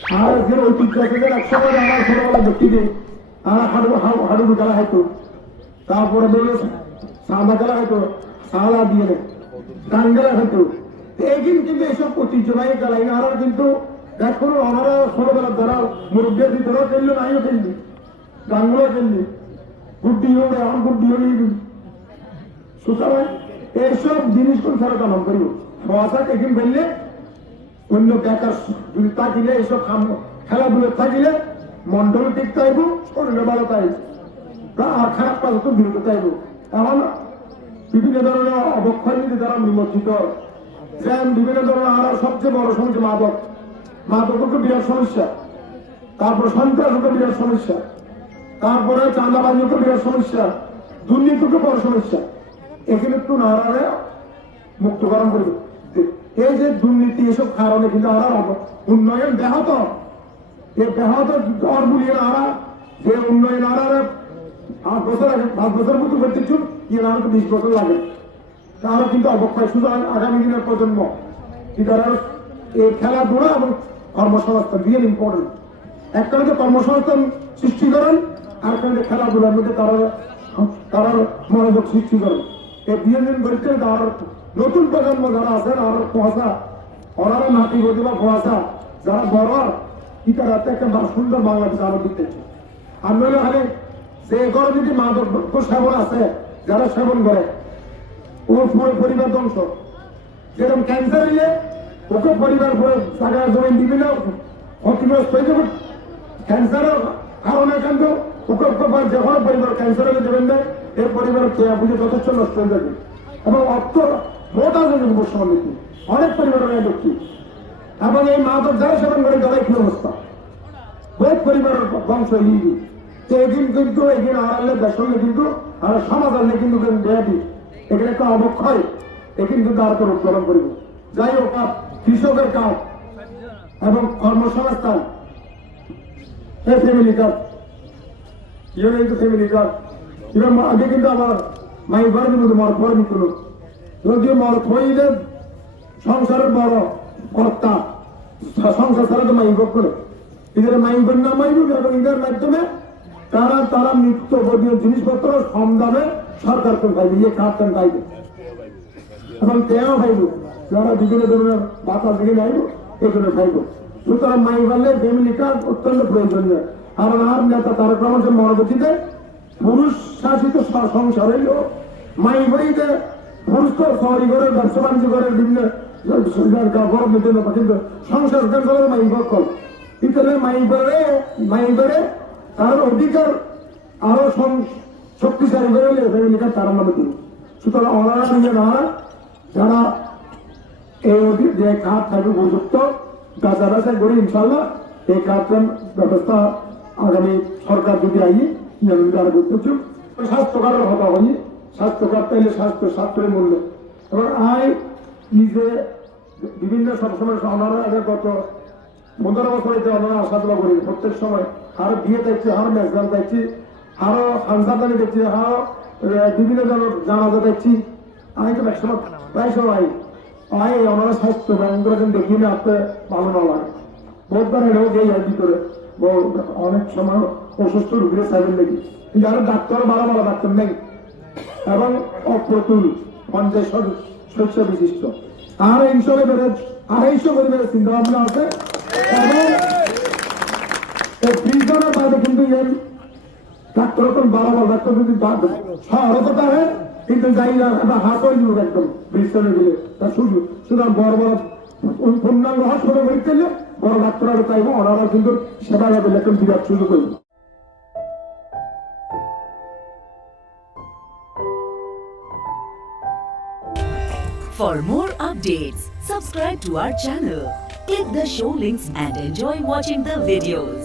আর এখানে ঐতিহ্য আছে যে একসময় আমার ছোটবেলা দেখতে দিই আর হাডুডু খেলা হয়তো, তারপরে ধরো সাদা খেলা হয়তো, সাদা দিয়ে গান খেলা হয়তো। এইদিন কিন্তু এইসব ঐতিহ্যবাহী খেলা আর কিন্তু এখন ওনারা ছোটবেলার দ্বারা মুরব্বীর ভিতরেও খেললো, নাইও খেললি, গানগুলো খেললি, গুড্ডি হোক এখন গুড্ডি হলি। সুতরাং এইসব জিনিসগুলো ফেরত আনন্দ করিব মহাশাক এখন ফেললে অন্য বেকার যদি থাকিলে এইসব খেলাধুলো থাকিলে মন্ডল ঠিক থাকবো, শরীরে ভালো থাকবো আর খারাপ কাজ তো বিরত থাকবো। এমন বিভিন্ন ধরনের অবক্ষয় নীতি দ্বারা নিমজ্জিত যেমন বিভিন্ন ধরনের আরো সবচেয়ে বড় সমস্যা মাদক তো বিরাট সমস্যা, তারপর সন্ত্রাস তো বিরাট সমস্যা, তারপরে চাঁদাবাজি তো বিরাট সমস্যা, দুর্নীতি তো বড় সমস্যা। এখানে একটু নাড়ারে মুক্তকরণ করবে। এই যে দুর্নীতি এসব কারণে কিন্তু আর উন্নয়ন ব্যাহত, এই ব্যাহত জ্বর বুলিয়ে আরা যে উন্নয়ন আর 8 বছর আগে 5 বছর মতো করতে চুন ইয়ে আর 20 বছর লাগে, তারা কিন্তু অবক্ষয়। সুতরাং আগামী দিনের প্রজন্ম তারা এই খেলাধুলা এবং কর্মসংস্থান রিয়েল ইম্পর্টেন্ট। একটা হচ্ছে কর্মসংস্থান সৃষ্টি করেন, আর একটা খেলাধুলার মধ্যে তারা মনোযোগ সৃষ্টি করেন। এই বিএনএন বলতে তার নতুন প্রজন্ম যারা আছেন আর কুয়াশা ওনারা নাতি বদি বা কুয়াশা যারা বড় ইটার হাতে একটা সুন্দর বাংলাদেশ আরো দিতেছে। আমরা হলে যে ঘরে যদি মাদক সেবন আছে যারা সেবন করে ওর পরিবার ধ্বংস, যেরকম ক্যান্সার হইলে ওকে পরিবার পরে টাকা জমি দিবি না, ক্ষতিগ্রস্ত হয়ে যাবে ক্যান্সারের কারণে। কিন্তু ওকে যখন পরিবার ক্যান্সার হলে দেবেন না, এর পরিবার খেয়া বুঝে যথেষ্ট নষ্ট হয়ে যাবে এবং অর্থ মোটা সমিতি অনেক পরিবারের দেখছি। এবং এই মাদক যারা সেবন করে তারাই কি অবস্থা, বহুত পরিবারের ধ্বংস হয়ে গিয়ে এদিন কিন্তু এদিন আড়ালে দেশলে কিন্তু আর সমাজ আনলে কিন্তু দেয়াদি এখানে একটা অবক্ষয় এখানে কিন্তু আর কোনো উত্তোলন করিব। যাই হোক কৃষকের কাজ এবং কর্মসংস্থান ফ্যামিলি কাজ ইউনিট ফ্যামিলি কাজ এবার আগে কিন্তু আমার মাই বাড়ির মধ্যে মর পরে নিত যদিও মর থইলে সংসারের বড় কর্তা সংসার ছাড়া তো মাইব করে এদের মাইবের না মাইব এবং এদের মাধ্যমে তারা নিত্যবদীয় জিনিসপত্র কম দামে সরকার কোন পাইবে, ইয়ে কার্টন পাইবে এবং তেও পাইব, যারা বিভিন্ন ধরনের বাতাস দিকে নাইব এগুলো পাইব। সুতরাং মাই বললে ফ্যামিলি কার্ড অত্যন্ত প্রয়োজনীয়। কারণ আর নেতা তারা ক্রমশ মনোগতিতে পুরুষ শাসিত সংসার হইল মাই বইতে পুরুষ তো শহরী করে ব্যবসা বাণিজ্য করে বিভিন্ন গরম জন্য কিন্তু সংসার করে মাই বকল ইতালে মাই করে তার অধিকার আরো শক্তিশালী করে ফ্যামিলি কার্ড তারা নামে দিল। সুতরাং ওনারা নিজেরা যারা এই যে কার্ড থাকবে উপযুক্ত গাছা বাছা করে ইনশাল্লাহ এই কার্ডের ব্যবস্থা আগামী সরকার যদি আই যারা করতেছ স্বাস্থ্য কার্ডের কথা হই, স্বাস্থ্য কার্ড পাইলে স্বাস্থ্যের মূল্য এবং আয় নিজে বিভিন্ন সবসময় ওনারা আগে গত 15 বছর হইতে ওনারা আশাদুল্লাহ করি প্রত্যেক সময় আরো বিয়ে দেখছি, আরো মেজবান দেখছি, আরো হানসাদানি দেখছি, আরো বিভিন্ন জানাজা দেখছি। আমি তো একসময় প্রায় সময় ওনারা স্বাস্থ্য ব্যাংক দেখি না আপনি ভালো না লাগে বহুতবার এটাও গিয়ে যার ভিতরে অনেক সময় অসুস্থ রুগীরা সাইবেন দেখি, কিন্তু আরো ডাক্তার ভালো ভালো ডাক্তার নেই এবং অপ্রতুল 50 শস্য বিশিষ্ট আর এইসবে বেড়ে 250 পরিবারের চিন্তা ভাবনা আছে এবং ফ্রিজনের বাইরে কিন্তু ডাক্তার ভালো ভালো ডাক্তার যদি শহরত তাহে কিন্তু যাই হাত হয়ে যাবে একদম ব্রিজনের দিলে তার সুযোগ। সুতরাং বড় বড় পূর্ণাঙ্গ হাসপাতাল করতে বড় ডাক্তার চাইবো ওনারা কিন্তু সেবা যাবে একদম বিরাট সুযোগ হইব। For more updates, subscribe to our channel, click the show links and enjoy watching the videos.